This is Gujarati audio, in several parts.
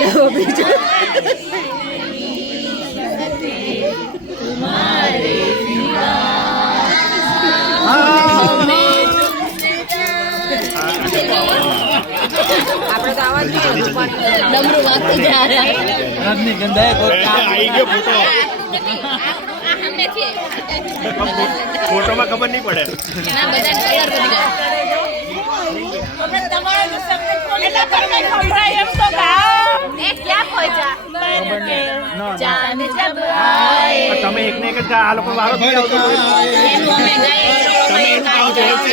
મંડાવો બીજો. આપણે તો આવા જ ડમરું વાગતું જાય. રજનીગંધા ફોટોમાં ખબર નહીં પડે. તમે એકને એક જ આ લોકો વારો થઈ આવતો તમે એનું કામ જોયું છે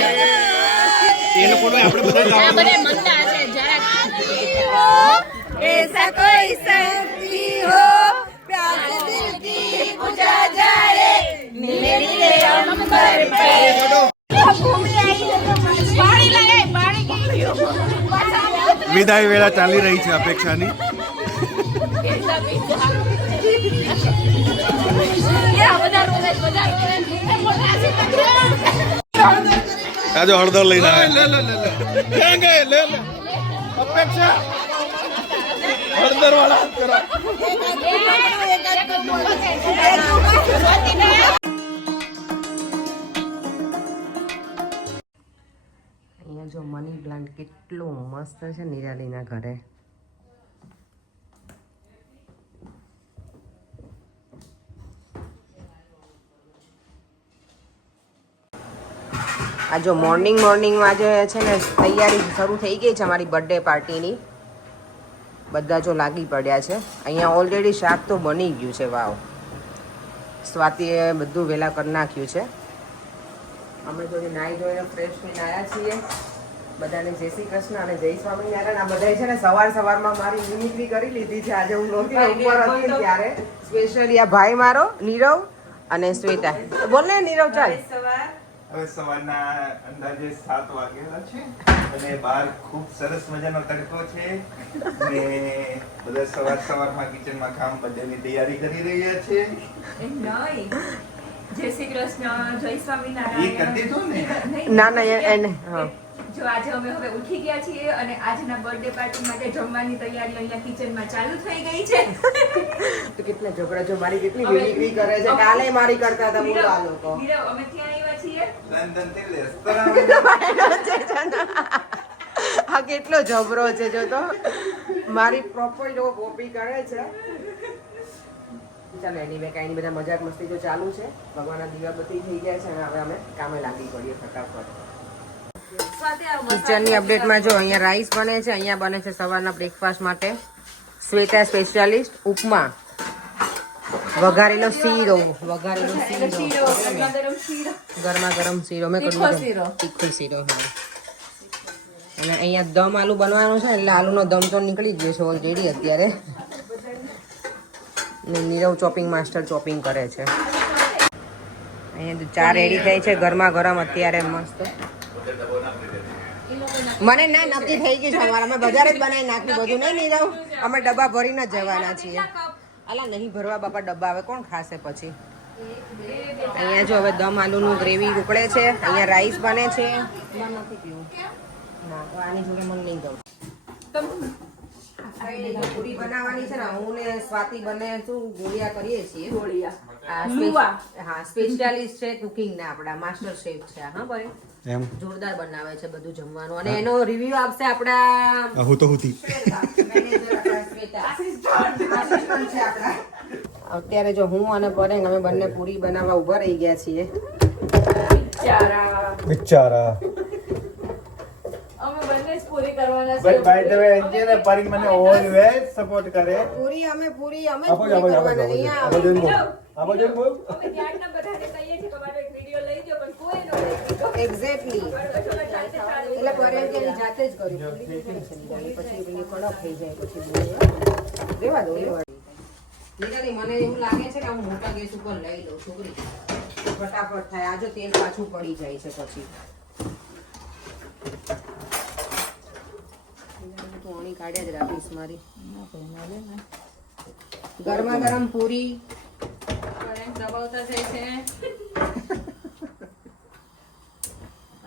એ લોકોનો આપણે બધા મંડા છે ऐसा कोई शक्ति हो प्यास दिल की बुझा जाए नीले नीले अंबर पे વિદાય વેળા ચાલી રહી છે અપેક્ષાની. આજો હળદર લઈને આવે અપેક્ષા હળદર વાળા અહીંયા જો મની પ્લાન્ટ કેટલો મસ્ત છે નિરાલીના ઘરે. આ જો મોર્નિંગમાં જે છે ને તૈયારી શરૂ થઈ ગઈ છે અમારી બર્થડે પાર્ટીની. બધા જો લાગી પડ્યા છે. અહીંયા ઓલરેડી શાક તો બની ગયું છે. વાવ, સ્વાતિએ બધું વહેલા કરી નાખ્યું છે. અમે તો નાહી ધોઈને ફ્રેશ થઈને આવ્યા છીએ. બધાને જય શ્રી કૃષ્ણ અને જય સ્વામિનારાયણ. આ બધા છે ને સવારમાં મારી મિમિક્રી કરી લીધી છે. આજે હું નહોતી ઉપર હતી ત્યારે સ્પેશિયલી આ ભાઈ મારો નીરવ અને શ્વેતા. બોલ ને નીરવ, ચાલ. હવે સવારના અંદાજે 7 વાગેલા છે અને બહાર ખૂબ સરસ મજાનો તડકો છે ને બધા સવારમાં કિચનમાં કામ બધાની તૈયારી કરી રહ્યા છે. જય શ્રી કૃષ્ણ, જય સ્વામિનારાયણ. એ કરી દીધું ને? ના એને હા. જો આજે અમે હવે ઉઠી ગયા છીએ અને આજના બર્થડે પાર્ટી માટે જમવાની તૈયારી અહીંયા કિચનમાં ચાલુ થઈ ગઈ છે. તો કેટલા ઝઘડા જો મારી કેટલી મિમિક્રી કરે છે. કાલે મારી કરતા હતા બોલો આ લોકો. નીરવ, અમે ત્યાં આવ્યા છીએ. લંડન થી રેસ્ટોરન્ટ આ કેટલો જબરો છે જો તો. મારી પ્રોપર લોકો કોપી કરે છે. ચાલો એની બે કાંઈ બધા મજાક મસ્તી તો ચાલુ છે. ભગવાનના દીવાબત્તી થઈ ગયા છે અને હવે અમે કામે લાગી પડીએ ફટાફટ. કિચનની અપડેટમાં જો અહીંયા રાઈસ બને છે. અહીંયા બને છે સવારના બ્રેકફાસ્ટ માટે શ્વેતા સ્પેશિયાલિસ્ટ ઉપમા, વઘારેલો શીરો, ગરમા ગરમ શીરો મેં તીખો શીરો. હા, અને અહીંયા દમ આલુ બનવાનું છે એટલે આલુનો દમ તો નીકળી ગયો છે ઓલરેડી અત્યારે. ને નીરવ ચોપિંગ માસ્ટર ચોપિંગ કરે છે. અહીંયા ચા રેડી થઈ છે ગરમા ગરમ અત્યારે મસ્ત. મને ના નક્કી થઈ ગયું છે અમારે. અમે બજાર જ બનાવી નાખ્યું બધું. નહીં નીરવ, અમે ડબ્બા ભરીને જ જવાના છીએ. અલા નહીં ભરવા બાપા ડબ્બા, હવે કોણ ખાશે પછી. અહીંયા જો હવે દમ આલુનું ગ્રેવી ઉકળે છે. અહીંયા રાઈસ બને છે. નથી પીવું ના, આની જોડે મને નહીં ગયું. પૂરી બનાવવાની છે ને હું ને સ્વાતિ બને શું ગોળિયા કરીએ છીએ. હા, સ્પેશિયાલિસ્ટ છે કુકિંગ ના, આપડા માસ્ટર શેફ છે. હા ભાઈ, એમ જોરદાર બનાવે છે બધું જમવાનું. અને એનો રિવ્યુ આપશે આપડા અત્યારે જો હું અને પરેંગ અમે બંને પૂરી બનાવવા ઉભા રહી ગયા છીએ. બિચારા અમે બંને જ પૂરી કરવાના બાય ધ વે એન્જિન પરી મને ઓલવેઝ સપોર્ટ કરે. પૂરી અમે કરવાના. આ બધું બોલ. અમે ત્યારના બધાને કહીએ છીએ કે મારો એક વિડિયો લઈ દો પણ કોઈ નો એક્ઝેક્ટલી એટલે પરેંગ કે જાતે જ કર્યું. પછી પેલી કડક થઈ જાય પછી રેવા દો. નિરાલી મને એવું લાગે છે કે હું મોટા ગેસ ઉપર લઈ લઉં છોકરી, ફટાફટ થાય. આજો તેલ પાછું પડી જાય છે પછી. પોણી કાઢ્યા જ રાખીશ મારી. ગરમા ગરમ પૂરી દબાવતા જાય છે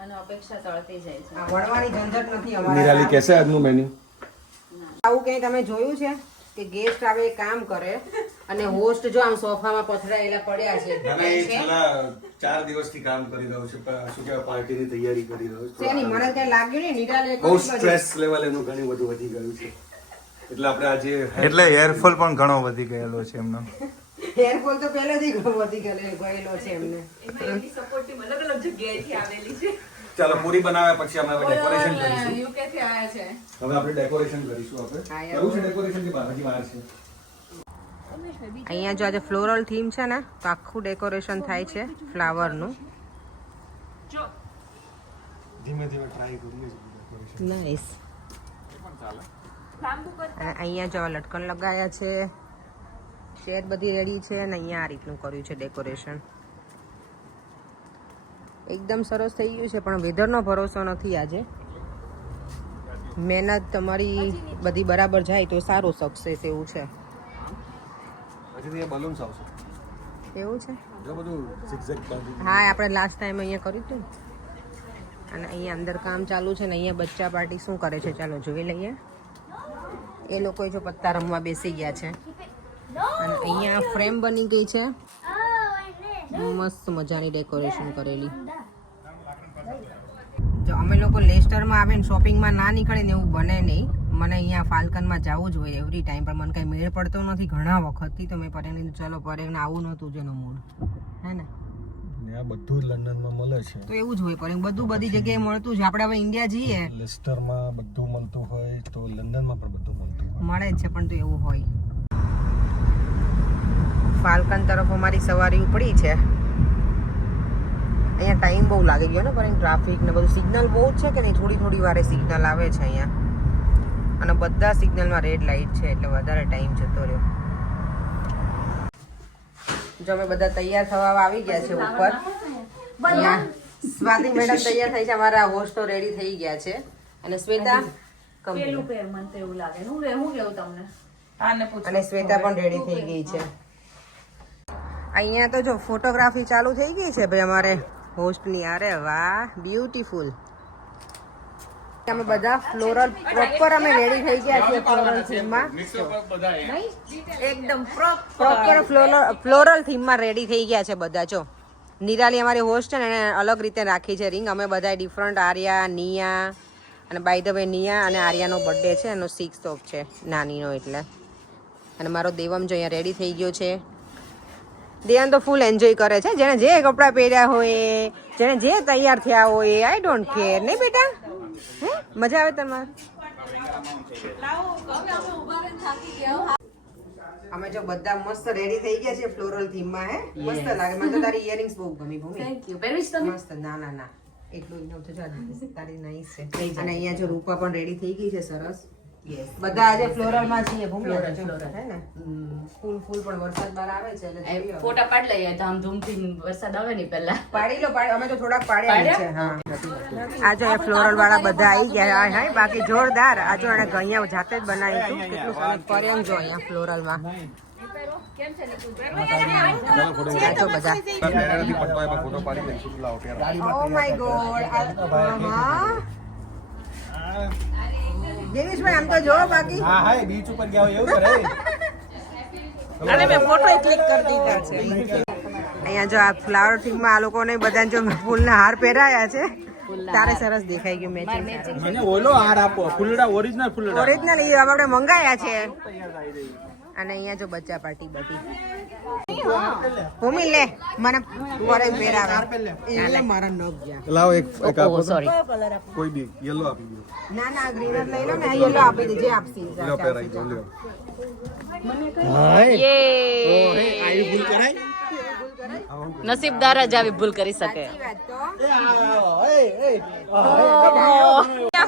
અને અપેક્ષા તળતી જાય છે. વણવાની ઝંઝટ નથી અમારે. નિરાલી કેસે આજનું મેન્યુ? આવું કઈ તમે જોયું છે? કે ગેસ્ટ આવે એ કામ કરે અને હોસ્ટ જો આમ સોફામાં પથરાયેલા પડ્યા છે મને છેલ્લા 4 દિવસથી કામ કરી રહ્યો છું શું કહેવાય પાર્ટીની તૈયારી કરી રહ્યો છું શેની મને કઈ લાગ્યું નહીં નિરાલે બહુ સ્ટ્રેસ લેવલ એનું ઘણું બધું વધી ગયું છે એટલે આપણે આજે એટલે હેરફોલ પણ ઘણો વધી ગયેલો છે એમનો. હેરફોલ તો પહેલેથી વધી ગયેલો છે એમને. એમાં એની સપોર્ટ ટીમ અલગ અલગ જગ્યાએથી આવેલી છે. ચાલો પૂરી બનાવ્યા પછી અમે હવે ડેકોરેશન કરીશું યુકે થી આવ્યા છે. હવે આપણે ડેકોરેશન કરીશું આપણે કરવું છે ડેકોરેશન કે બાકી વાર છે અહીંયા જો આજે ફ્લોરલ થીમ છે ને તો આખું ડેકોરેશન થાય છે ફ્લાવરનું. જો ધીમે ધીમે ટ્રાય કરીએ ડેકોરેશન નાઈસ. લાંબુ કર. અને અહીંયા જો લટકન લગાયા છે, ચેર બધી રેડી છે અને અહીંયા આ રીતનું કર્યું છે ડેકોરેશન. એકદમ સરસ થઈ ગયું છે પણ વેધરનો ભરોસો નથી આજે. મહેનત તમારી બધી બરાબર જાય તો સારું સક્સેસ એવું છે. પછી બલૂન્સ આવશે એવું છે જો બધું zigzag બાંધી હા આપણે લાસ્ટ ટાઈમ અહીંયા કર્યું હતું ને. અને અહીંયા અંદર કામ ચાલુ છે ને અહીંયા બચ્ચા પાર્ટી શું કરે છે ચાલો જોઈ લઈએ. એ લોકો જો પત્તા રમવા બેસી ગયા છે અને અહીંયા ફ્રેમ બની ગઈ છે મસ્ત મજાની ડેકોરેશન કરેલી. જો અમે લોકો લેસ્ટરમાં આવે ને શોપિંગમાં ના નીકળે ને એવું બને નહીં. મને અહીંયા ફાલ્કનમાં જવું જ હોય એવરી ટાઈમ પણ મને કંઈ મેળ પડતો નથી ઘણા વખતથી. તો મેં પરેને ચલો પરેને આવું નહોતું જેનો મૂડ હે ને આ બધું લંડનમાં મળે છે તો એવું જ હોય પણ બધું બધી જગ્યાએ મળતું છે. આપણે હવે ઇન્ડિયા જઈએ લેસ્ટરમાં બધું મળતું હોય તો લંડનમાં પણ બધું મળતું હોય મળે જ છે પણ તો એવું હોય. ફાલ્કન તરફ અમારી સવારી ઉપડી છે. અહીંયા ટાઈમ બહુ લાગી ગયો ને પણ ટ્રાફિક ને બધું સિગ્નલ બહુ જ છે કે નહીં થોડી થોડી વારે સિગ્નલ આવે છે અહીંયા અને બધા સિગ્નલમાં રેડ લાઇટ છે એટલે વધારે ટાઈમ જતો રહ્યો. જો અમે બધા તૈયાર થવા આવી ગયા છે ઉપર. અહીંયા સ્વાતિ મેડમ તૈયાર થઈ છે. અમારા હોસ્ટો રેડી થઈ ગયા છે અને શ્વેતા પેલું પેર મને તો એવું લાગે હું કેવું તમને અને શ્વેતા પણ રેડી થઈ ગઈ છે. અહીંયા તો જો ફોટોગ્રાફી ચાલુ થઈ ગઈ છે ભાઈ અમારે હોસ્ટની. અરે વાહ બ્યુટીફુલ. અમે બધા ફ્લોરલ પ્રોપર અમે રેડી થઈ ગયા છીએ ફ્લોરલ થીમમાં. એકદમ પ્રોપર ફ્લોરલ થીમમાં રેડી થઈ ગયા છે બધા. જો નિરાલી અમારી હોસ્ટ છે ને એને અલગ રીતે રાખી છે રિંગ. અમે બધા ડિફરન્ટ આર્યા નિયા અને બાય ધ વે નિયા અને આર્યાનો બર્થડે છે એનો 6th ઓફ છે નાનીનો એટલે. અને મારો દેવમ જો અહીંયા રેડી થઈ ગયો છે. દેવમ તો ફૂલ એન્જોય કરે છે. જેને જે કપડાં પહેર્યા હોય જેને જે તૈયાર થયા હોય આઈ ડોન્ટ કેર નહીં બેટા. હે મજા આવે તમારે? અમે જો બધા મસ્ત રેડી થઈ ગયા છે ફ્લોરલ થીમમાં. હે મસ્ત લાગે. મને તો તારી ઇયરિંગ્સ બહુ ગમી ભૂમિ. થેન્ક યુ પહેરીશ તમે મસ્ત. ના ના ના એટલું જ નહોતું. તારી નાઈસ છે. અને અહીંયા જો રૂપા પણ રેડી થઈ ગઈ છે સરસ. બધા આજે ફ્લોરલ માં છીએ ભૂમિ. હે ને ફૂલ ફૂલ પણ વરસાદ બહાર આવે છે એટલે જોઈએ હવે. ફોટા પાડ લઈએ ધામધૂમ થી વરસાદ આવે ને પહેલા પાડી લો અમે તો થોડાક પાડ્યા છે. હા આ જો ફ્લોરલ વાળા બધા આવી ગયા. હાય હાય બાકી જોરદાર. આ જો એને અહીંયા જાતે જ બનાવ્યું હતું. કેટલું સરસ કર્યું જો અહીંયા ફ્લોરલ માં. કેમ છે નીકુ આ જો બધા ફોટો પાડી લઈશું લાવો ઓ માય ગોડ. દિનેશભાઈ આમ તો જો બાકી હા હા બીચ ઉપર ગયા હોય એવું કરે અને મેં ફોટો ક્લિક કરી દીધા છે. અહીંયા જો આ ફ્લાવર થીમમાં આ લોકોને બધા જો ફૂલના હાર પહેરાયા છે. તારે સરસ દેખાઈ ગયું મેચિંગ. મને ઓલો હાર આપો ફૂલડા ઓરિજિનલ ફૂલડા ઓરિજિનલ એ આપણે મંગાયા છે. અને અહીંયા જો બચ્ચા પાર્ટી બધી ભૂમિ લે મને વરે પહેરાવે એટલે મારા નખ ગયા. લાવો એક આપો સોરી કોઈ બી યલો આપી દો ના ના ગ્રીન જ લઈ લો ને. આ યેલો આપી દે જે આપસી. યલો પહેરાઈ દો લ્યો યે ભૂલ કરાય નસીબદાર જ આવી ભૂલ કરી શકે.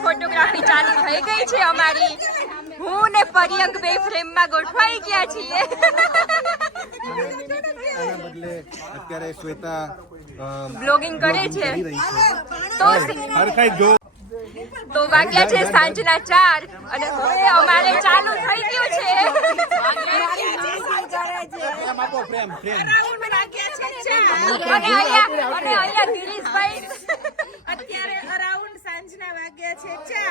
ફોટોગ્રાફી ચાલુ થઈ ગઈ છે અમારી. હું ને પરિયંક બે ફ્રેમમાં ગોઠવાઈ ગયા છીએ. આના બદલે અત્યારે શ્વેતા બ્લોગિંગ કરે છે તો હરખાઈ જો તો વાગ્યા છે સાંજના 4 અને હવે અમારે ચાલુ થઈ ગયું છે. અને અહીંયા દિલીશભાઈ અત્યારે અરાઉન્ડ સાંજના વાગ્યા છે 4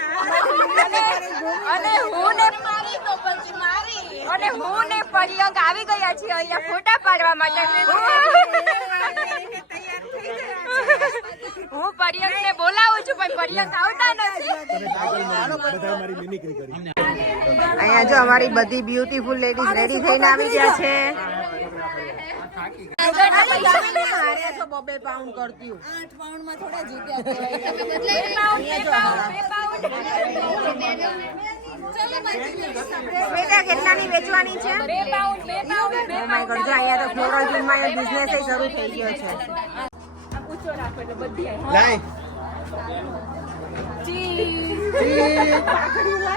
અને હું ને મારી તો પછી મારી અને હું ને પર્યંક આવી ગયા છીએ અહીંયા ફોટા પાડવા માટે હું પર્યંક ને બોલાવું છું પણ પર્યંક આવતા નથી અહીંયા જો અમારી બધી બ્યુટીફુલ લેડીઝ રેડી થઈને આવી ગયા છે. બબે પાઉન્ડ કરતી 8 પાઉન્ડમાં થોડા બેટા કેટલાની વેચવાની છે? 2 પાઉન્ડ ઓ માય ગોડ, જો અહીંયા તો ફ્લોરલ જીમમાં બિઝનેસ શરૂ થઈ ગયો છે. ઊંચો રાખો એટલે બધી લાય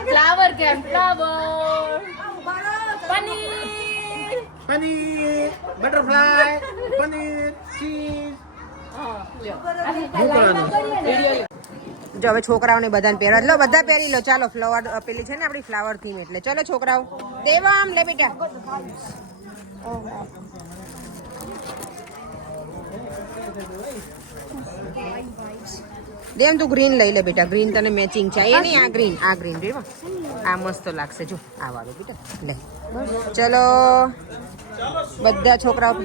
ફ્લાવર કેમ flower paneer paneer butterfly paneer cheese જો હવે છોકરાઓને બધાને પહેરવા લો, બધા પહેરી લો. ચાલો ફ્લાવર પેલી છે ને આપણી ફ્લાવર થીમ, એટલે ચલો છોકરાઓ દેવામ લે બેટા. દેમ તું ગ્રીન લઈ લે બેટા, ગ્રીન તને મેચિંગ છે. એ નહીં, આ ગ્રીન રેવા આ મસ્ત લાગશે. જો આ વાળું બેટા લે. ચલો બધા છોકરાઓ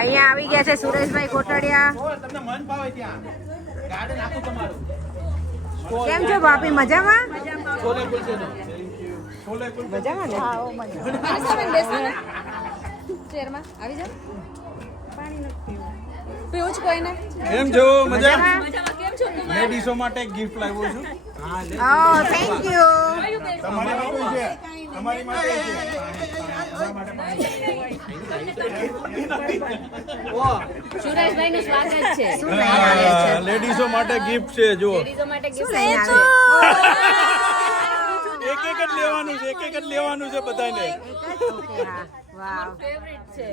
અહીંયા આવી ગયા છે. સુરેશભાઈ કોટડિયા, કેમ છો ભાભી? મજામાં? મજામાં ને? ચેરમાં આવી જાવ. પાણી નથી પીવું જ કોઈને. કેમ છો? મજામાં? મજામાં કેમ છો તું? લેડીઝો માટે ગિફ્ટ લાવ્યો છું. ઓહ થેન્ક યુ. તમારી માટે છે, તમારી માટે છે. સુરેશભાઈ નું સ્વાગત છે. લેડીઝો માટે ગિફ્ટ છે. જો લેડીઝો માટે શું gift લઈને છે. આવે? એક જ લેવાનું છે, એક જ લેવાનું છે બધાને. ઓકે, હા. વાવ. ફેવરિટ છે.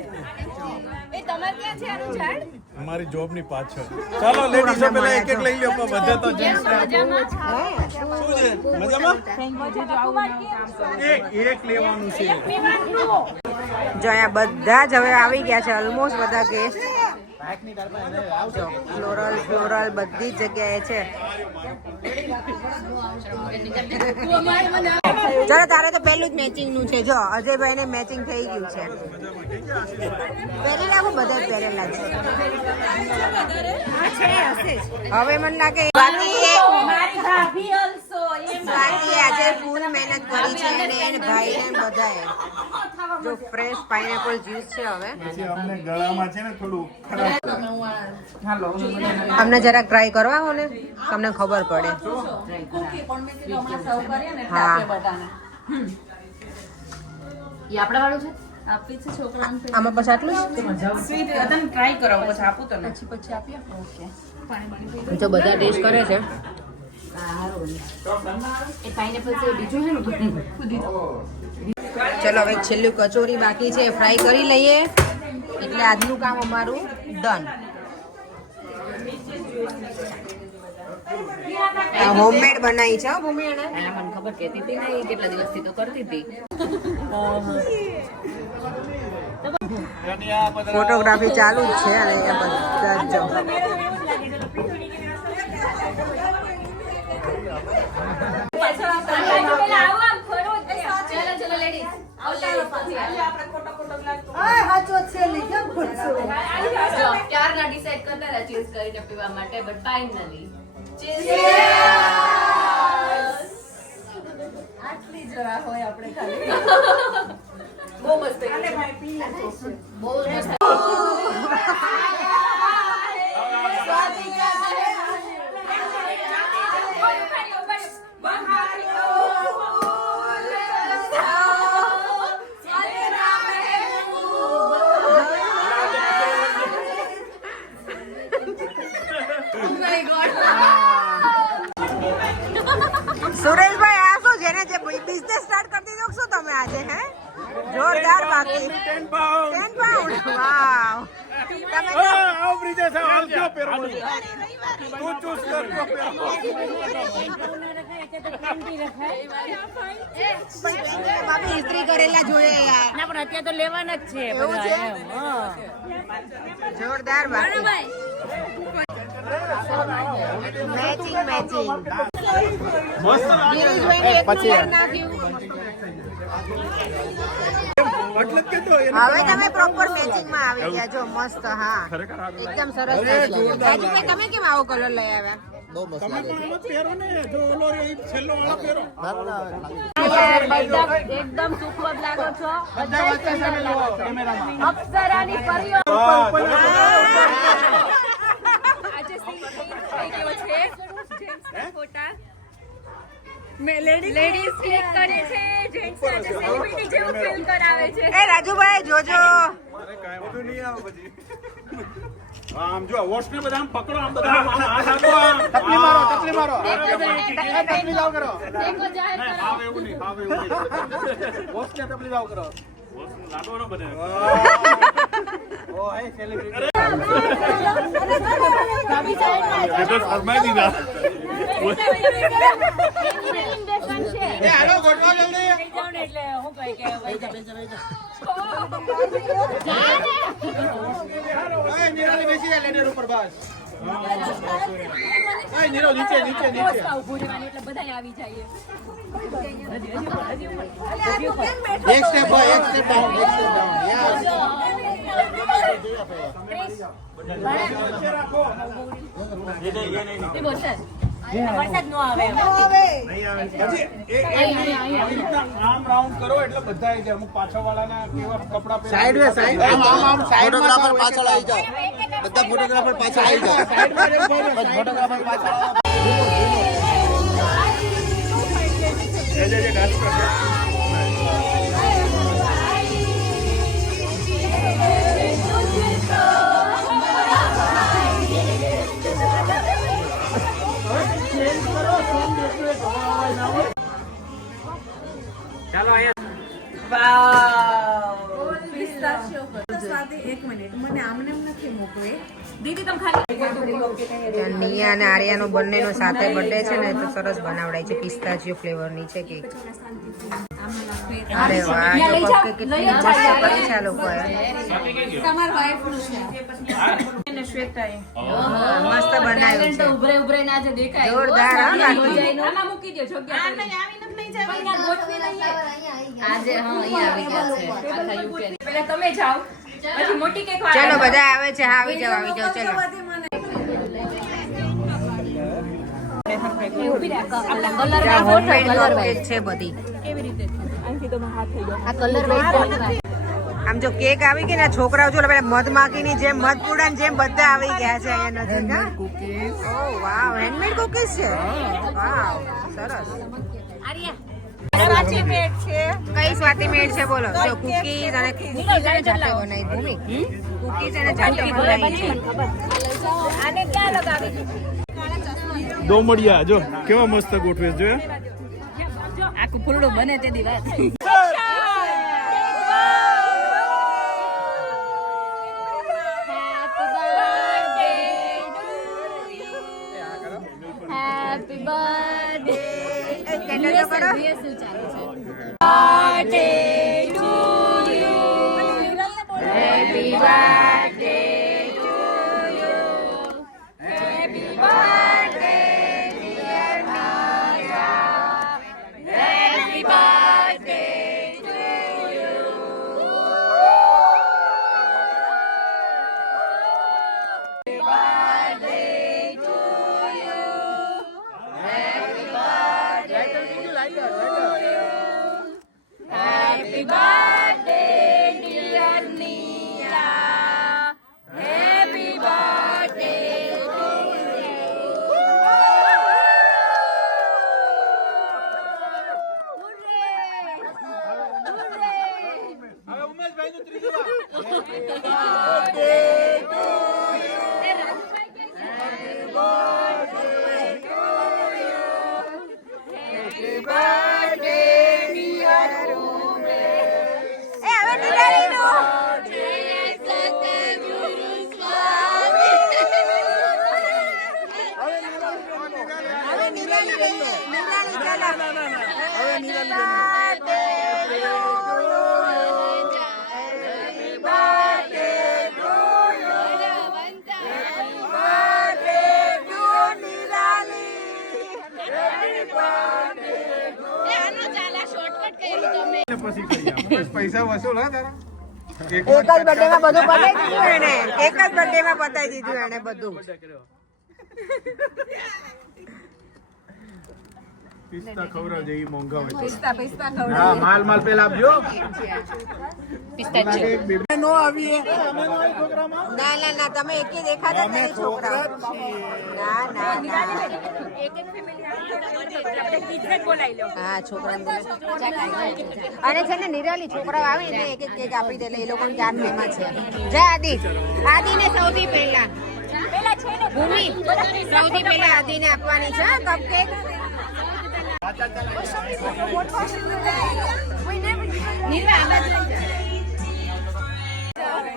એ તમારે ક્યાં છે આનું ઝાડ? અમારી જોબ ની પાછળ. ચાલો લેડીઝો પેલા એક એક લઈ લો, પણ બધા તો જેન્ટ્સ મજામાં શું છે? મજામાં? એક લેવાનું છે. જો અહીંયા બધા જ હવે આવી ગયા છે, ઓલમોસ્ટ બધા ગેસ્ટ. ફ્લોરલ બધી જ જગ્યાએ છે. ચલો તારે તો પહેલું જ મેચિંગ નું છે. જો અજયભાઈ ને મેચિંગ થઈ ગયું છે. પહેરેલા હું બધા પહેરેલા છે. હવે મને લાગે બાકી આજે ફૂલ મહેનત કરી છે અને ભાઈ ને બધાએ. જો ફ્રેશ પાઇનેપલ જ્યુસ છે. હવે પછી અમને ગળામાં છે ને થોડું ખરાબ અમને જરાક ટ્રાય કરવા હો ને, તમને ખબર પડે. હા એ આપણા વાળું છે. આપી છે છોકરાને. આમાં પછી આટલું જ તો બધા ટેસ્ટ કરે છે. એ પાઇનેપલ છે બીજું છે ને. ચલો હવે છેલ્લું કચોરી બાકી છે, ફ્રાય કરી લઈએ એટલે આજનું કામ અમારું ડન. હોમમેડ બનાવી છે હો ભૂમિ એને. મને ખબર કહેતી હતી ને કેટલા દિવસથી તો કરતી હતી. ફોટોગ્રાફી ચાલુ જ છે અને એ બધા જ જો. ચલો લેડીઝ ક્યારના ડિસાઈડ કરતા હતા ચીઝ કરીને પીવા માટે, બટ ફાઇનલી આટલી જરા હોય આપણે ખાલી. બહુ મસ્ત બહુ મસ્ત. સુરેશભાઈ આ શું જેને જે બિઝનેસ સ્ટાર્ટ કરી દીધો શું તમે આજે? હે જોરદાર. બાકી 10 પાઉન્ડ. વાવ. તમે બાપી ઇસ્ત્રી કરેલા જોઈએ યાર. ના પણ અત્યારે તો લેવાના જ છે એવું છે? જોરદાર. બાકી મેચિંગ મસ્ત ગિરીશભાઈ એક નંબર નાખ્યું. હવે તમે પ્રોપર મેચિંગ માં આવી ગયા જો મસ્ત હા એકદમ સરસ રાજુ કે તમે કેમ આવો કલર લઈ આવ્યા બહુ મસ્ત લાગે છે એકદમ સુપર લાગો છો અપ્સરાની પરીઓ આજે સીન થઈ ગયો છે જેન્ટ્સના ફોટા લેડીઝ ક્લિક કરે છે જેન્ટ્સ આજે સેલિબ્રિટી જેવું ફીલ કરાવે છે એ રાજુભાઈ જોજો આમ જો વોશ ને બધા આમ પકડો આમ બધા આમ આ સાતો આમ તકલી મારો તકલી જાવ કરો દેખો જાહેર કરો આવ એવું નહીં વોશ ને તકલી જાવ કરો વોશ લાડો ન બને ઓ હે સેલિબ્રિટી ભાભી સાઈડમાં એ તો ફરમાઈ દીધા એ હાલો ગોઠવા જલ્દી એટલે હું કહી કે એ નિરાલી બેસી જા લેડર ઉપર બસ એ નીરો નીચે ઉભું રહેવાનું એટલે બધાય આવી જાય એક સ્ટેપ ડાઉન યસ વરસાદ નો આવે આમ રાઉન્ડ કરો એટલે બધા આવી જાય અમુક પાછળ વાળાના કેવા કપડા પહેરે સાઈડ વે સાઈડ આમ ફોટોગ્રાફર પાછળ આવી જાઓ બધા ફોટોગ્રાફર પાછળ આવી જાઓ ફોટોગ્રાફર પાછળ એક મિનિટ મને આમને નથી મોકલે દીદી તમે ખાલી નિયા અને આર્યાનો બંનેનો સાથે બર્થડે છે ને તો સરસ બનાવડાય છે પિસ્તાચિયો ફ્લેવરની છે કેક અરે વાહ જો કપકેક કેટલી મસ્ત કરી છે આ લોકોએ તમાર વાઈફ નું છે એને શ્વેતાએ મસ્ત બનાવ્યું છે ઉભરે ઉભરે ના જે દેખાય જોરદાર હા બાકી આમાં મૂકી દો જગ્યા પર આવી નથી જવા ગોઠવી લઈએ આજે હા અહીંયા આવી ગયા છે આખા યુકે પહેલા તમે જાઓ પછી મોટી કેક ચલો બધા આવે છે હા આવી જાઓ ચલો કલર હોમમેડ કપકેક છે બધી કેવી રીતે અહીંથી તમે હાથ થઈ ગયો આ કલર વાઇઝ આમ જો કેક આવી ગઈ ને છોકરાઓ જો પેલા મધમાખીની જેમ મધપુડાની જેમ બધા આવી ગયા છે અહીંયા નજીક હા ઓહ વાવ હેન્ડમેડ કુકીઝ છે વાવ સરસ સાચી પેટ છે કઈ સ્વાતિ મેડ છે બોલો જો કુકીઝ અને કુકીઝ અને જાતે બનાવી ભૂમિ કુકીઝ અને જાતે બનાવી છે આને ક્યાં લગાવી દોમડિયા જો કેવા મસ્ત ગોઠવે છે આખું ફૂલડું બને તે દી વાત Happy birthday. કેન્ડલ તો કરો BSU ચાલુ છે. Birthday to you. Happy birthday to you. Happy birthday dear Naya. Happy birthday to you. Happy birthday to you. Happy birthday to you. Happy birthday, dear Nia. Happy birthday to you. હવે ઉમેશભાઈ નું ત્રીજી વાર શોર્ટકટ કર્યું તમે પછી કરીએ આપણે. પૈસા વસૂલ હા તારા એક જ બર્થડે માં બધું પતાવી દીધું એને. એક જ બર્થડે માં પતાવી દીધું એને બધું. પિસ્તા ખવડાવજે, ઈ મોંઘા હોય છે. પિસ્તા ખવડાવો. હા, માલ પેલા આપજો. નો આવીએ ના ના ના, તમે એક દેખાતા જ નથી છોકરા. ના ના ના. હા, છોકરાને બોલે. અને છે ને નિરાલી છોકરાઓ આવે ને એક એક કેક આપી દે એટલે એ લોકો ચાર મહેમાન છે. જા આદિ, આદિને સૌથી પહેલા ભૂમિ સૌથી પહેલા આદિને આપવાની છે કપકેક.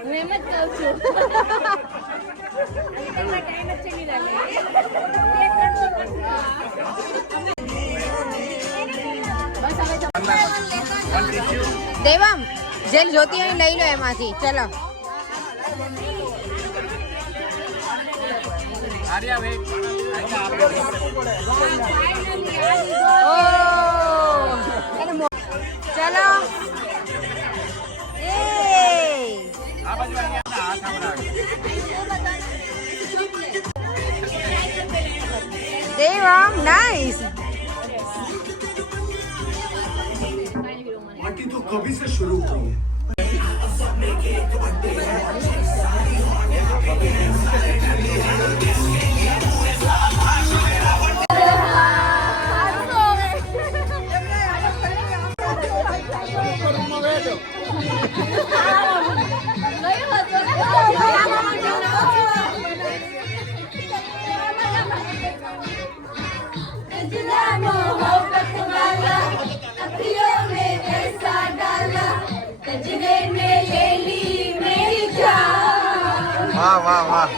હું એમ જ કહું છું. દેવમ જેલ જોતી હોય લઈ લો એમાંથી. ચલો ચલો દેવમ નાઇસ. पार्टी तो कभी से शुरू हुई है. વાહ વાહ વાહ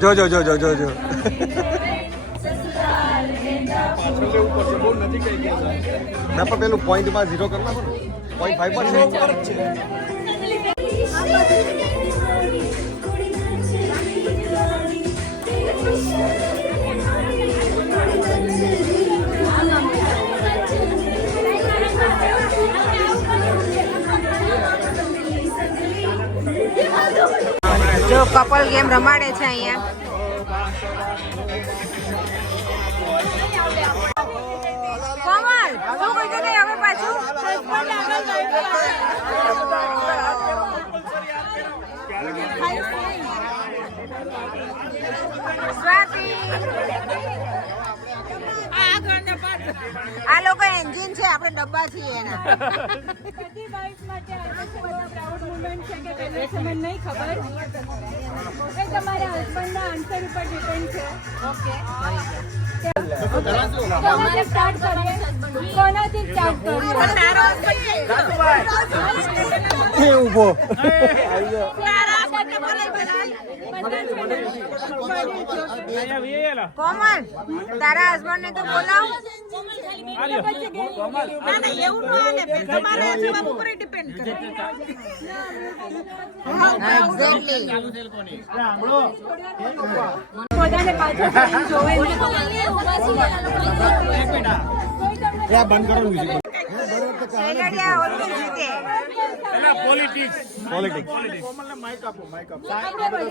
જો જો જો જો જો જો ના પણ પેલું પોઈન્ટમાં 0 કરી નાખો ને. 0.5 પર છે. જો કપલ ગેમ રમાડે છે અહીંયા. કોમલ શું કીધું કે હવે પાછું સ્વાતિ આ લોકો એન્જિન છે, આપણે ડબ્બા છીએ એના. નહીં ખબર એ તમારા હસબન્ડના આન્સર ઉપર ડિપેન્ડ છે. ઓકે તમારે સ્ટાર્ટ કરીએ. કોનાથી સ્ટાર્ટ કરીએ? ઊભો કોમલ તારા હસબન્ડ ને તો બોલાવ. પોતાને પાછળ જોવે બંધ કરો. શૈલજા ઓલવેઝ જીતે. કોમલને માઈક આપો આપણે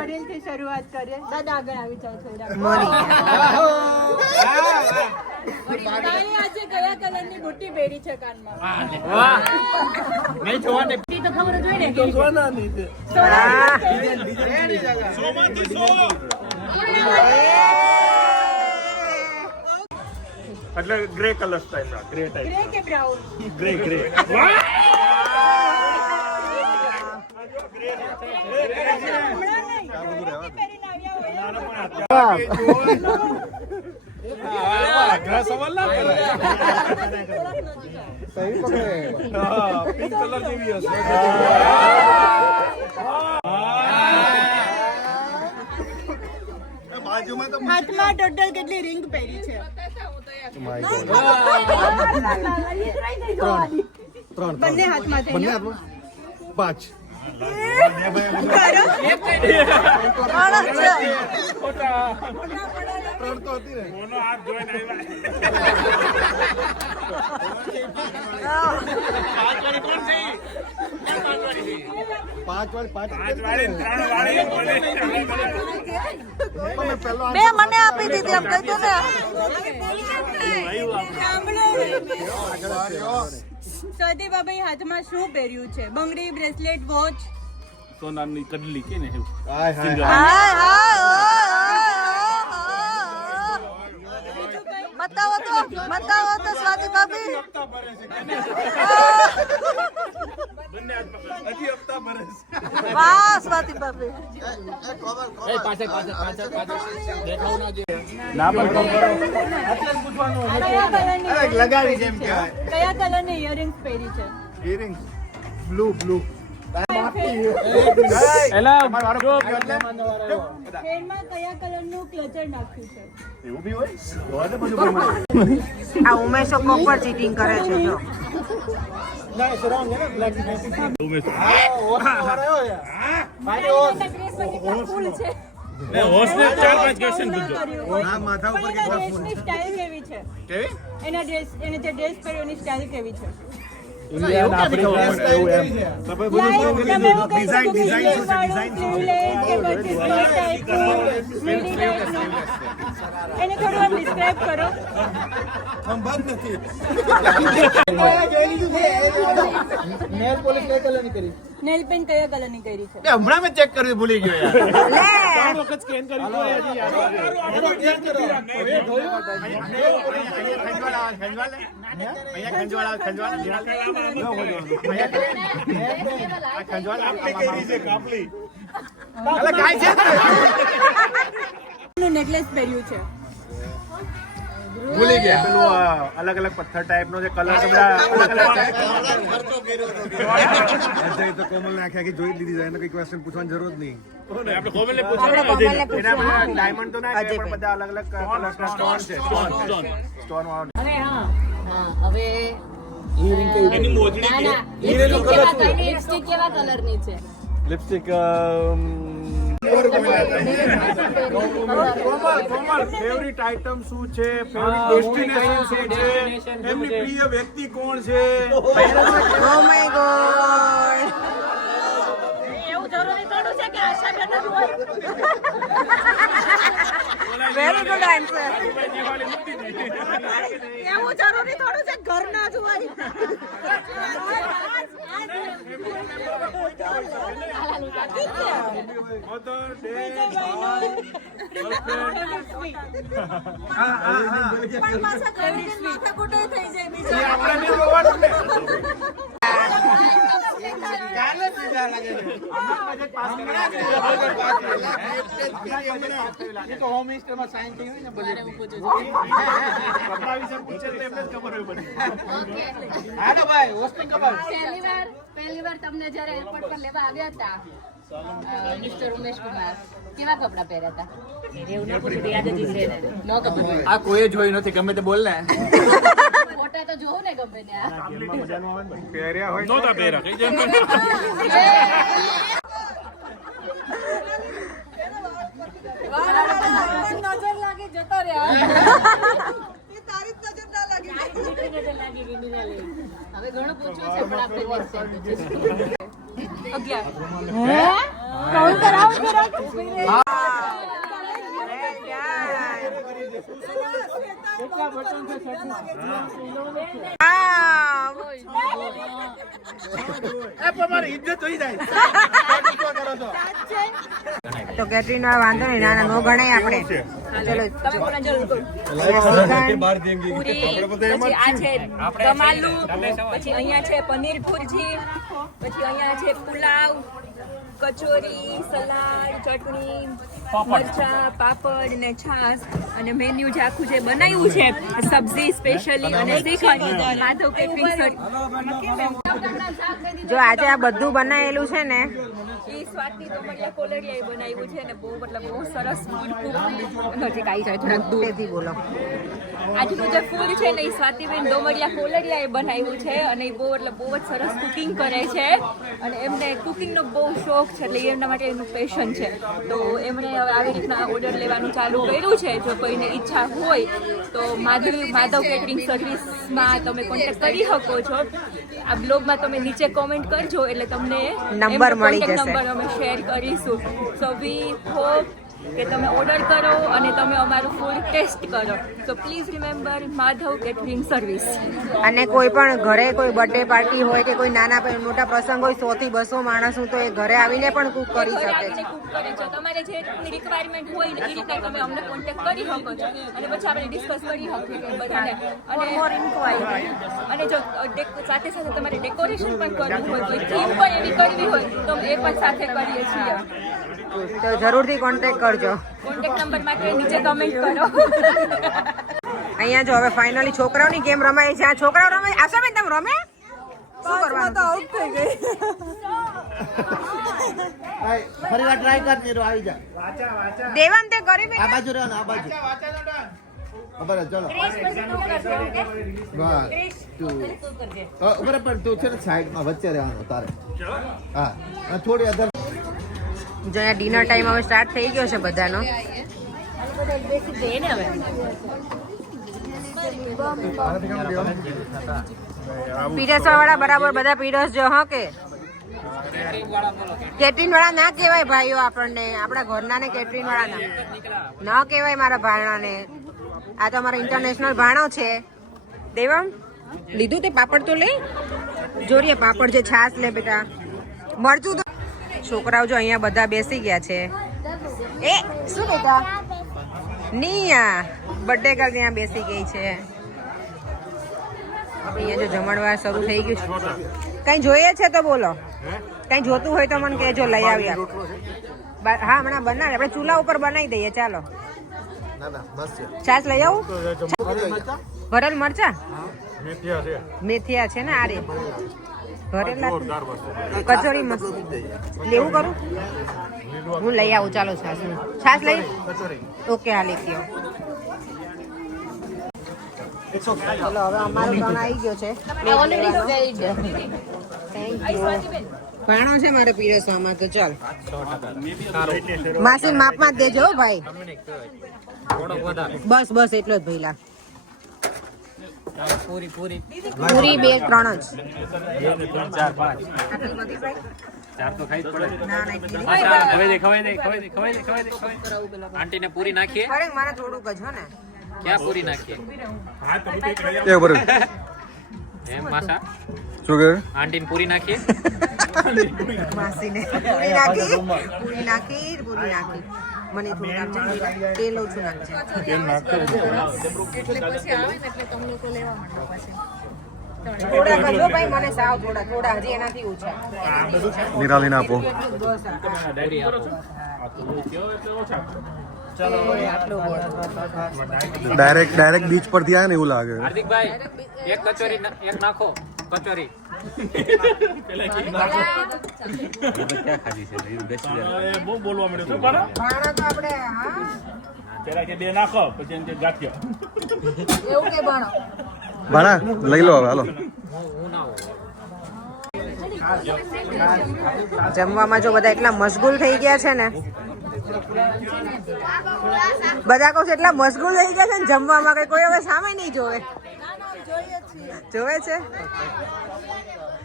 ફરીથી શરૂઆત કરીએ. દાદા આગળ આવી જાઓ થોડા. મરી તારી આજે કયા કલરની બુટ્ટી પહેરી છે કાનમાં? નહીં જોવાને તો ખબર જ હોય ને કે જોવાના નહીં તે. એટલે grey colour type grey type grey કે બ્રાઉન? ગ્રે ગ્રે સવાલ ના પિંક કલર જેવી હશે. હાથમાં ટોટલ કેટલી રિંગ પહેરી છે? બંને હાથમાં થઈને. પાંચ બે મને આપી દીધી એમ કહી દો ને. સ્વાતિ બાબાઈ હાથમાં શું પહેર્યું છે? બંગડી, બ્રેસલેટ, વોચ? સોનાની કડલી કે ને એવું. હાય હાય બતાવો તો સ્વાતિ ભાભી. વાહ સ્વાતિ ભાભી. ના પણ પૂછવાનું લગાવી જેમ કહેવાય. કયા કલરની ઇયરિંગ્સ પહેરી છે? ઇયરિંગ્સ બ્લુ બ્લુ એલા હેરમાં કયા કલરનું ક્લચર નાખ્યું છે? એવું બી હોય જોવા દે બધું આ ઉમેશો કોપર ચીટિંગ કરે છે જો. ફૂલ છે. માથા ઉપર કેટલા ફૂલ ડ્રેસની સ્ટાઇલ કેવી છે? કેવી એને જે ડ્રેસ પહેર્યો એની સ્ટાઇલ કેવી છે? ઇન્ડિયન આફ્રિકા એવું એમ તમે એવું કહી શકો કે Indian વાળું sleeveless કે પછી સ્લીવ ટાઈપનું, midi ટાઈપનું. એને થોડું આમ describe કરો. નેલ પોલિશ કઈ કલરની કરી નેલ પેન્ટ કયા કલરની કરી છે? હમણાં મેં ચેક કર્યું ભૂલી ગયો યાર. ત્રણ વખત સ્કેન કરી તો હજી યાદ નેકલેસ પહેર્યું છે. ભૂલી ગયા. પેલું અલગ અલગ પથ્થર ટાઈપ નો જે કલર છે બધા તો કોમલને આખી આખી જોઈ લીધી જાય એને કઈ ક્વેશ્ચન પૂછવાની જરૂર જ નહીં. આપણે કોમલને આપણે કોમલને પૂછવાનું. ડાયમંડ તો ના છે પણ બધા અલગ અલગ કલરના સ્ટોન છે સ્ટોન વાળો હવે એની મોજડી ના ના લિપસ્ટિક કેવા કલરની છે? લિપસ્ટિક ફેવરિટ આઇટમ શું છે, ફેવરિટ ડેસ્ટિનેશન શું છે, એમની પ્રિય વ્યક્તિ કોણ છે, ઓ માય ગોડ. એવું જરૂરી થોડું છે કે આશા બેન જ હોય. Very good answer. એવું જરૂરી થોડું છે ઘરના જ હોય. મધર ડે પણ પાછા ઘરે માથાકૂટ થઈ જાય બીજા. આપણે બી જોવાનું ને તો હોમ મિનિસ્ટરમાં સાઇન થઈ હોય ને બજેટ કપડા વિશે પૂછે તો એમને જ ખબર હોય બધી. હાલો ભાઈ હોસ્ટિંગ ખબર પહેલી વાર તમને જ્યારે એરપોર્ટ પર લેવા આવ્યા હતા મિસ્ટર ઉમેશ કુમાર કેવા કપડા પહેર્યા હતા? એવું ન પૂછ્યું યાદ જ છે ને. ન ખબર આ કોઈ જોયું નથી ગમે તે બોલ ને. ફોટા તો જોઉં ને ગમે ને આ. ગેમમાં મજાનું આવે ને પહેર્યા હોય નહોતા પહેર્યા કઈ જેમ નજર લાગી જતો રહ્યા. તારી જ નજર ના લાગી. હવે ઘણું પૂછવું છે પણ આપણે next time પૂછીશું. 11 કાઉન્ટ કરાવો જરાક કેટલા બટન છે મારી ઇજ્જત થઈ જાય તો કેટરીન વાળા વાંધો નહીં, ના ના નો ગણાય આપણે. પૂરી, પછી આ છે દમાલુ, પછી અહીંયા છે પનીર ભુરજી, પછી અહીંયા છે પુલાવ, કચોરી, સલાડ, ચટણી, મરચા, પાપડ ને છાસ, અને મેન્યુ જે આખું જે બનાવ્યું છે સબ્જી સ્પેશિયલી અને શ્રીખંડ માધવ કેટરિંગ સર. જો આજે આ બધું બનાવેલું છે ને, એ સ્વાદની દોમડિયા કોલડિયા બનાવ્યું છે અને બહુ મતલબ બહુ સરસ ફૂડ નજીક આવી જાય થોડાક દૂર. તેથી બોલો. આજનું જે ફૂડ છે ને એ સ્વાતિબેન દોમડિયા કોલડિયા એ બનાવ્યું છે અને એ બહુ એટલે બહુ જ સરસ કુકિંગ કરે છે અને એમને કુકિંગનો બહુ શોખ છે એટલે એમના માટે એનું પેશન છે. તો એમણે હવે આવી રીતના ઓર્ડર લેવાનું ચાલુ કર્યું છે. જો કોઈને ઈચ્છા હોય તો માધવ કેટરિંગ સર્વિસમાં તમે કોન્ટેક્ટ કરી શકો છો. આ બ્લોગમાં તમે નીચે કોમેન્ટ કરજો એટલે તમને નંબર મળી જશે. નંબર અમે શેર કરીશું. સો વી હોપ કે તમે ઓર્ડર કરો અને તમે અમારું ફૂડ ટેસ્ટ કરો. તો please remember Madhav catering service. અને કોઈ પણ ઘરે કોઈ બર્થડે પાર્ટી હોય કે કોઈ નાના મોટા પ્રસંગ હોય 100 થી 200 માણસનું, તો એ ઘરે આવીને પણ કુક કરી શકે છે. કુક કરે છે. તમારે જે રિક્વાયરમેન્ટ હોય ને એ રીતે તમે અમને કોન્ટેક્ટ કરી શકો છો અને પછી આપણે ડિસ્કસ કરી શકીએ કે બધાને. અને અને જો સાથે સાથે તમારે ડેકોરેશન પણ કરવું હોય, કોઈ થીમ પણ એવી કરવી હોય તો એ પણ સાથે કરીએ છીએ. તો જરૂરથી કોન્ટેક્ટ કરજો. કોન્ટેક્ટ નંબર માટે નીચે કમેન્ટ કરો. અહીંયા જો હવે ફાઇનલી છોકરાઓની ગેમ રમાય છે. આ છોકરાઓ રમાય. આશા બેન તમે રમે શું કરવાનું? તો આઉટ થઈ ગઈ. ફરી વાર ટ્રાય કર નીરો આવી જા. દેવાન તે કરી આ બાજુ રહો ને આ બાજુ. ખબર ચલો. બરાબર તું છે ને સાઈડમાં વચ્ચે રહેવાનું તારે. હા થોડી અધર. જો અહીંયા ડિનર ટાઈમ હવે સ્ટાર્ટ થઈ ગયો છે બધાનો. પીરસવા વાળા બરાબર બધા પીરસ જો હા કે કેટરીન વાળા ના કહેવાય ભાઈઓ આપણને, આપણા ઘરના ને કેટરીન વાળા ના કહેવાય મારા ભાણાને. આ તો અમારો ઇન્ટરનેશનલ ભાણો છે. દેવમ લીધું તે પાપડ તો લે, જોડીએ પાપડ છે, છાશ લે બેટા, મરચું તો. છોકરાઓ જો અહીંયા બધા બેસી ગયા છે. એ શું બેટા નિયા બર્થડે ગર્લ ત્યાં બેસી ગઈ છે. અહીંયા જો જમણવાર શરૂ થઈ ગયું છે. કઈ જોઈએ છે તો બોલો, કઈ જોતું હોય તો મને કહેજો, લઈ આવી આપ. હા હમણાં બનાવે, આપણે ચૂલા ઉપર બનાવી દઈએ. ચાલો છાશ લઈ આવું. ભરેલ મરચા મેથિયા છે ને આ રે ભરેલા કચોરી મસ્ત લેવું કરું હું લઈ આવું. ચાલો છાશ લઈ. ઓકે હા લઈ ગયો. ચલો હવે અમારો ટર્ન આવી ગયો છે. Thank you. ભાણો છે મારે પીરસવામાં તો ચાલ માસી માપમાં જ દેજો ભાઈ. બસ બસ એટલો જ ભઈલા. પૂરી 2-3 જ. આંટીને પૂરી નાખીએ. અરે મારે થોડુંક જ હો ને. ક્યાં પૂરી નાખીએ? એમ માસા શું કહે? આંટીને પૂરી નાખીએ. માસીને પૂરી નાખી મને થોડું આપજે. તેલ ઓછું નાખજે. થોડા કરજો ભાઈ, મને સાવ થોડા હજી એનાથી ઓછા. નિરાલીને આપો. ડાયરેક્ટ બીચ પરથી આવે ને એવું લાગે. હાર્દિકભાઈ એક કચોરી એક નાખો. કચોરી બહુ બોલવા મળ્યું. ભાણા તો આપણે હા પેલા કે 2 નાખો પછી એમ કે ગાંઠિયા. એવું કે ભાણો ભાણા લઈ લો હવે હાલો. જમવામાં જો બધા એટલા મશગુલ થઈ ગયા છે ને, બધા કહું છું એટલા મશગુલ થઈ ગયા છે ને જમવામાં કે કોઈ હવે સામે નહીં જોવે. જોવે છે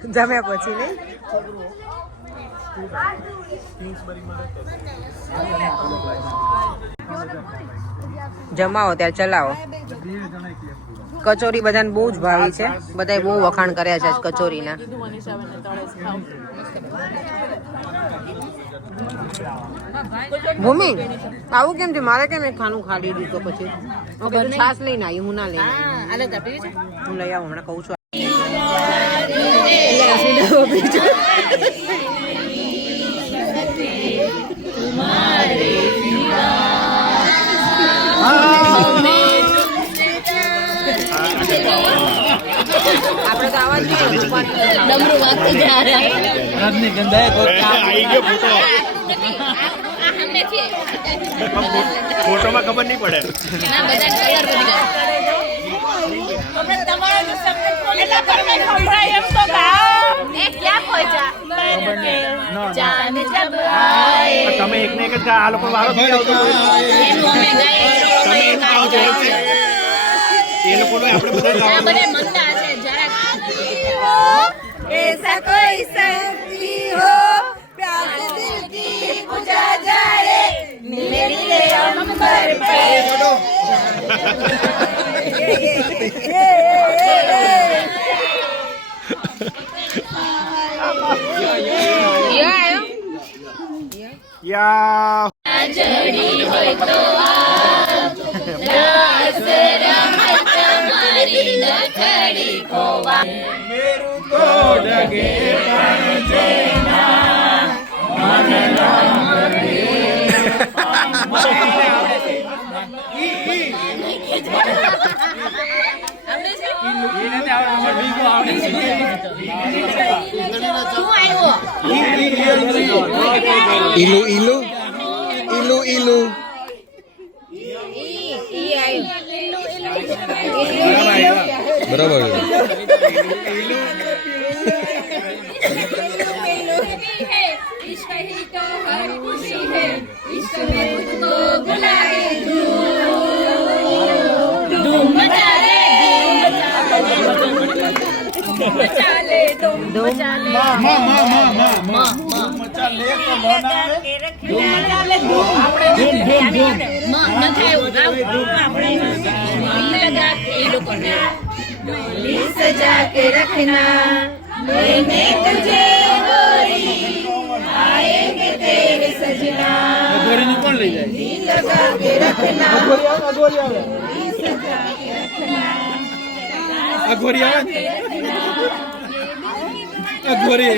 જમ્યા પછી નહીં જમાવો ત્યારે ચલાવો કચોરી બધાને બહુ જ ભાવી છે બધાએ બહુ વખાણ કર્યા છે આજ કચોરીના ભૂમિ આવું કેમ છે મારે કેમ એક ખાનું ખાલી દીધું પછી છાસ લઈને આવી હું ના લઈને હું લઈ આવું હમણાં કહું છું આપણે તો આવા જ ડમરું વાગતું જાય રાજની ગંધાએ આવી ગયો ફોટોમાં ખબર નહીં પડે તમે એકને એક જ આ લોકો વારો તમે એનું કામ જોયું છે એ લોકોનો આપણે બધા ऐसा कोई शक्ति हो प्यास दिल की बुझा जाए मेरे अंबर पे યા ઈલુ ઈલુ ઈલુ ઈલુ બરાબર इश्क ही तो हर खुशी है इश्क में तुझको बुलाए धूम मचा ले धूम मचा ले धूम मचा ले મચા લે તો લોના ધૂમ મચા લે ધૂમ આપણે ન થાય આપણે લગા એ લોકોને डोली सजा के रखना मैंने तुझे गोरी आएंगे तेरे सजना ગોરીની કોણ લઈ જાય दिल लगा के रखना ગોરી આવે આ ગોરી આવે આ ગોરી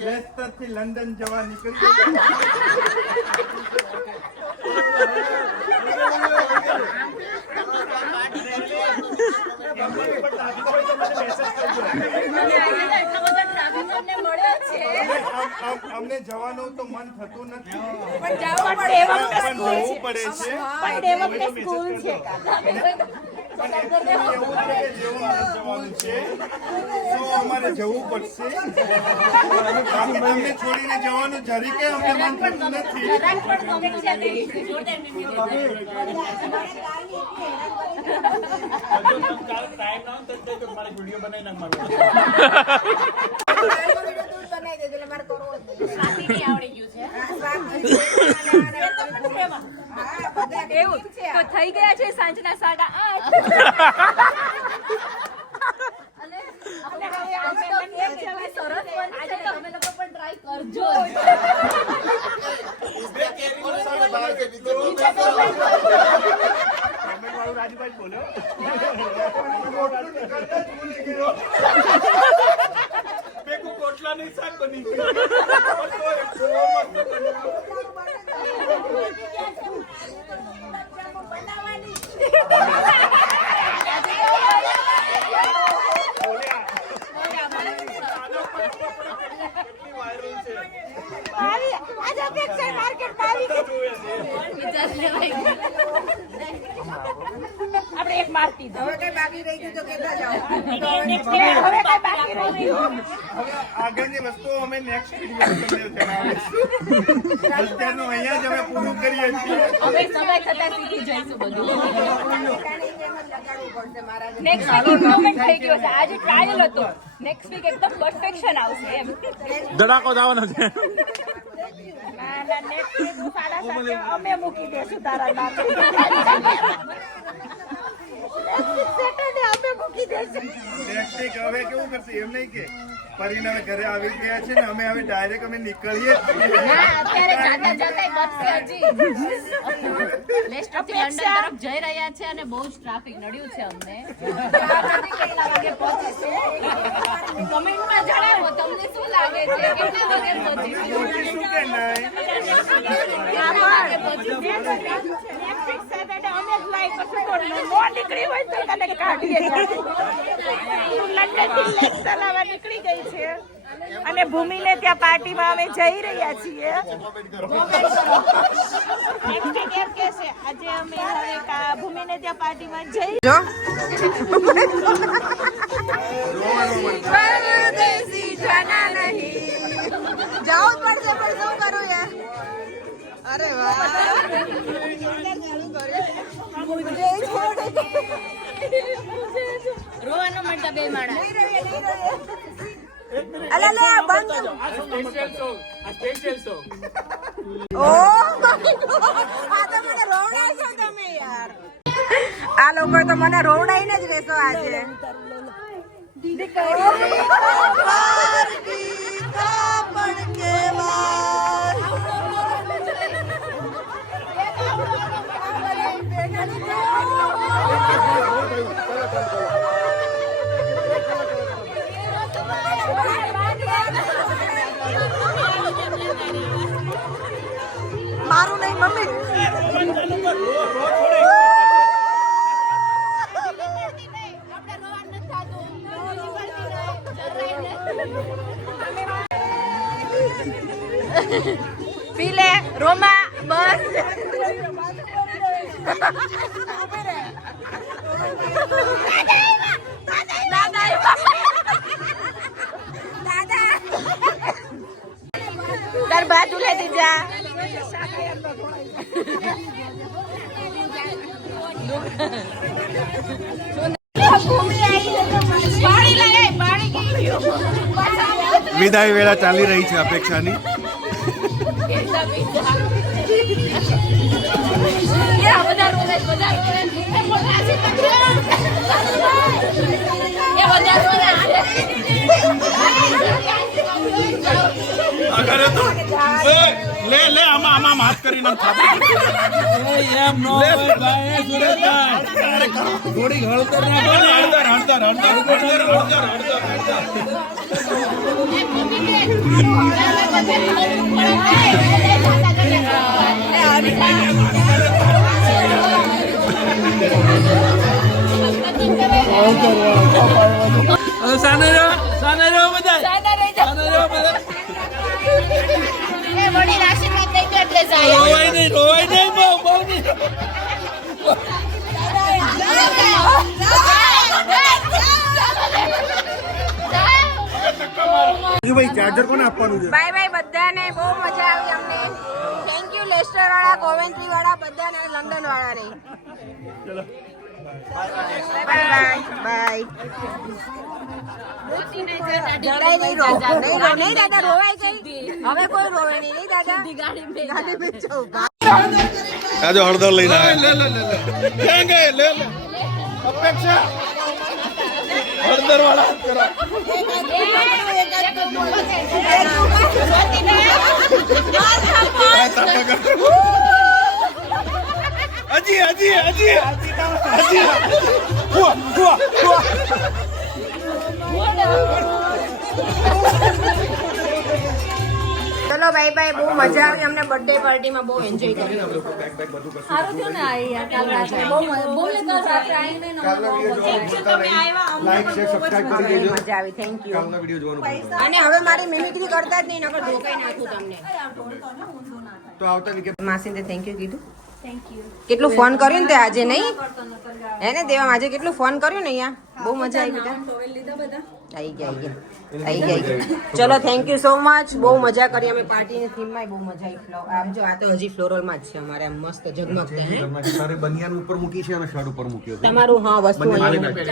લેસ્ટરથી લંડન જવા નીકળી અમને જવાનું તો મન થતું નથી પણ જવું પડે છે સ્કૂલ છે જવાનું છે તો અમારે જવું પડશે બાકી તમને છોડીને જવાનું જરી કે અમને મન થતું નથી એવું તો થઈ ગયા છે સાંજના 8:30 અને સરસ આજે તમે લોકો પણ ટ્રાય કરજો રાજભાઈ બોલ્યો કોટલા નહીં શાક બની ગયું કઈ બાકી રહી ગયું તો કહેતા જાઓ. હવે કઈ બાકી રહી ગયું હવે આગળની વસ્તુઓ અમે નેક્સ્ટ વિડીયો તમને જણાવીશું. અત્યારનું અહીંયા જ અમે પૂરું કરીએ છીએ. હવે સમય થતા શીખી જઈશું બધું. નેક્સ્ટ વીક ઇમ્પ્રુવમેન્ટ થઈ ગયો છે. આજે ટ્રાયલ હતો. નેક્સ્ટ વીક એકદમ પરફેક્શન આવશે એમ. ધડાકો જવાનો છે. નેક્સ્ટ વીક 7:30 અમે મૂકી દેશું તારા નામે. સેટરડે અમે મૂકી દેશું. નેક્સ્ટ વીક હવે કેવું કરશે એમ નહીં કે પરિણામે ઘરે આવી ગયા છે ને અમે હવે ડાયરેક્ટ અમે નીકળીએ જ છીએ. ના, અત્યારે જાતા જાતા બચશે હજી. લેસ્ટરથી લંડન તરફ જઈ રહ્યા છે અને બહુ જ ટ્રાફિક નડ્યું છે અમને. કેટલા વાગે પહોંચીશું? કમેન્ટમાં જણાવો તમને શું લાગે છે કેટલા વાગે પહોંચીશું? શું કે નહીં કેટલા વાગે પહોંચીશું? નેક્સ્ટ વીક સેટરડે અમે જ લાઈવ કરશું. તો નો નીકળી હોય તો તને કાઢીએ. લંડન થી લેક ચલાવવા નીકળી ગઈ છે અને ભૂમિને ત્યાં પાર્ટીમાં અમે જઈ રહ્યા છીએ. નેક્સ્ટ વીક એમ કે છે આજે અમે હવે ભૂમિને ત્યાં પાર્ટીમાં જઈ જો પરદેશી જાના નહીં. જાઓ જ પડશે પણ શું કરું યાર. અરે વાહ રોવાનો મળતા બે માળા. અલા લે આ બંધ. Oh my God. આ તો મને રોવડાવશો તમે યાર. આ લોકો તો મને રોવડાઈને જ રહેશો આજે. મારું નહીં મમ્મી. પીલે રોમા બસ. તાર બાજુ લે દીજા. વિદાય વેળા ચાલી રહી છે અપેક્ષાની. લે લે આમાં આમાં હાથ કરીને એમ નો ભાઈ સુરેશભાઈ થોડી હળદર હળદર હળદર હળદર સાને રહ્યો બધા. વડીલ આશીર્વાદ દઈ દો એટલે જાય. રોવાય નહીં બહુ નહીં. ભાઈ ચાર્જર કોને આપવાનું છે? બાય બાય બધાને. બહુ મજા આવી અમને. થેન્ક યુ લેસ્ટર વાળા, કોવેન્ટ્રી વાળા, બધાને, લંડન વાળાને. Bye bye bye. નહીં દાદા રોવાય ગઈ. હવે કોઈ રોવે નહીં. નહીં દાદા ગાડી में जाओ. આજો હળદર લઈને આવે. લે અપેક્ષા હળદર વાળા કરો. હજી ચલો બાય બાય. બહુ મજા આવી અમને. બર્થડે પાર્ટીમાં બહુ એન્જોય કર્યું. સારું થયું ને આ યાર કાલ રાત્રે બહુ કાલ રાત્રે આવીને ને અમને બહુ મજા આવી. મજા આવી. Thank you. અને હવે મારી મિમિક્રી કરતા જ નહીં, નકર ધોકાઈ નાખું તમને. તો આવતા વીકે માસીને થેન્ક યુ કીધું. કેટલું ફોન કર્યું ને તે આજે નહીં હે ને દેવા આજે કેટલું ફોન કર્યું ને અહીંયા બહુ મજા આવી ગઈ ચલો થેન્ક યુ સો મચ બહુ મજા કરી અમે પાર્ટીની થીમમાં બહુ મજા આવી આમ જો આ તો હજી ફ્લોરલમાં જ છે અમારે આમ મસ્ત ઝગમગતા હે તારે બનિયાન ઉપર મૂકી છે અને શર્ટ ઉપર મૂક્યો છે તમારું હા વસ્તુ અહીંયા